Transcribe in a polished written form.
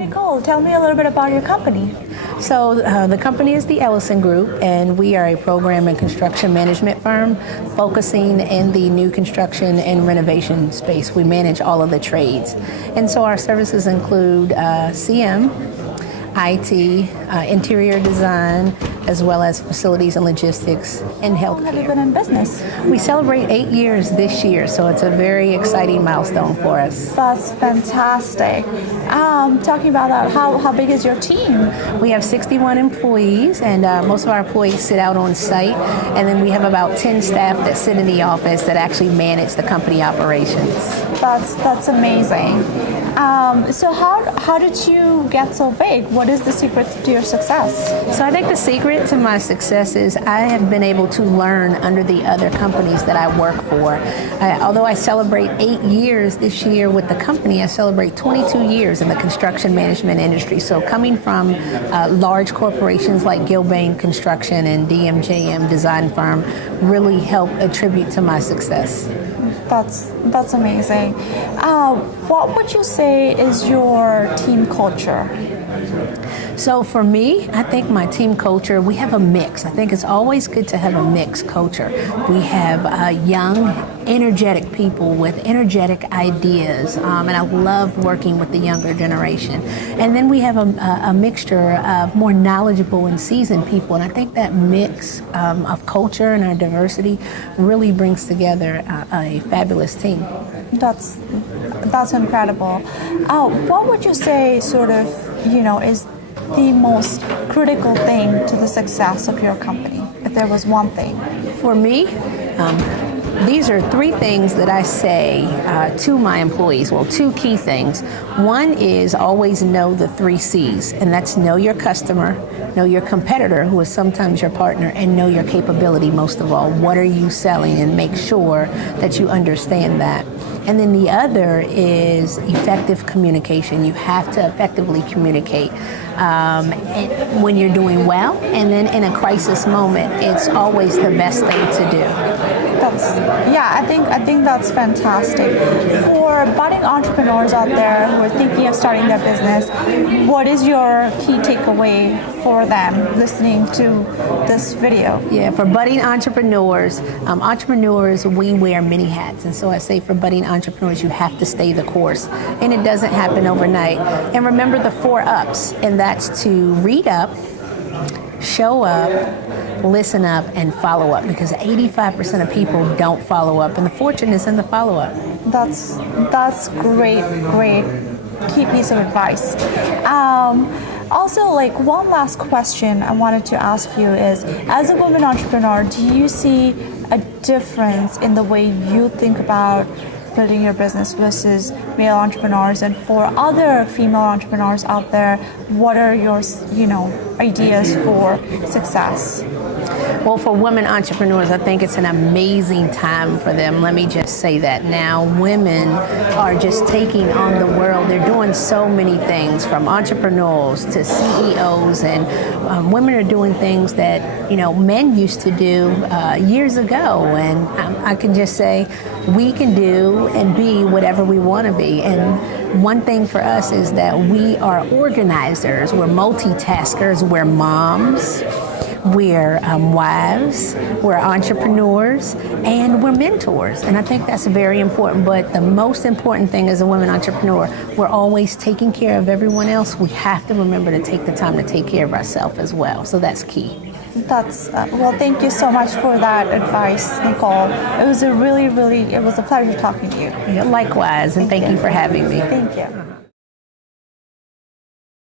Nicole, tell me a little bit about your company. So the company is the Elocen Group, and we are a program and construction management firm focusing in the new construction and renovation space. We manage all of the trades. And so our services include CM, IT, interior design, as well as facilities and logistics and How long have you healthcare. been in business? We celebrate 8 years this year, so it's a very exciting milestone for us. That's fantastic. Talking about that, how big is your team? We have 61 employees, and most of our employees sit out on site, and then we have about 10 staff that sit in the office that actually manage the company operations. That's amazing. So how did you get so big? What is the secret to your success? So I think the secret to my success is I have been able to learn under the other companies that I work for. Although I celebrate 8 years this year with the company, I celebrate 22 years in the construction management industry. So coming from large corporations like Gilbane Construction and DMJM Design Firm really helped attribute to my success. That's amazing. What would you say is your team culture? So for me, I think my team culture, we have a mix. I think it's always good to have a mixed culture. We have young, energetic people with energetic ideas, and I love working with the younger generation. And then we have a mixture of more knowledgeable and seasoned people, and I think that mix of culture and our diversity really brings together a fabulous team. That's incredible. What would you say is the most critical thing to the success of your company, if there was one thing? For me, these are 3 things that I say to my employees. Well, 2 key things. One is always know the 3 C's, and that's know your customer, know your competitor, who is sometimes your partner, and know your capability most of all. What are you selling? And make sure that you understand that. And then the other is effective communication. You have to effectively communicate when you're doing well, and then in a crisis moment, it's always the best thing to do. I think that's fantastic. For budding entrepreneurs out there who are thinking of starting their business, what is your key takeaway for them listening to this video? Yeah, for budding entrepreneurs, we wear many hats. And so I say for budding entrepreneurs, you have to stay the course. And it doesn't happen overnight. And remember the 4 ups, and that's to read up, show up, listen up, and follow up, because 85% of people don't follow up, and the fortune is in the follow-up. That's great key piece of advice. Also, one last question I wanted to ask you is, as a woman entrepreneur, do you see a difference in the way you think about building your business versus male entrepreneurs? And for other female entrepreneurs out there, what are your ideas for success? Well, for women entrepreneurs, I think it's an amazing time for them. Let me just say that now. Women are just taking on the world. They're doing so many things, from entrepreneurs to CEOs, and women are doing things that, men used to do years ago. And I can just say we can do and be whatever we want to be. And one thing for us is that we are organizers, we're multitaskers, we're moms, we're wives, we're entrepreneurs, and we're mentors. And I think that's very important. But the most important thing as a woman entrepreneur, we're always taking care of everyone else. We have to remember to take the time to take care of ourselves as well. So that's key. Well, thank you so much for that advice, Nicole. It was a pleasure talking to you. Likewise, and thank you for having me. Thank you.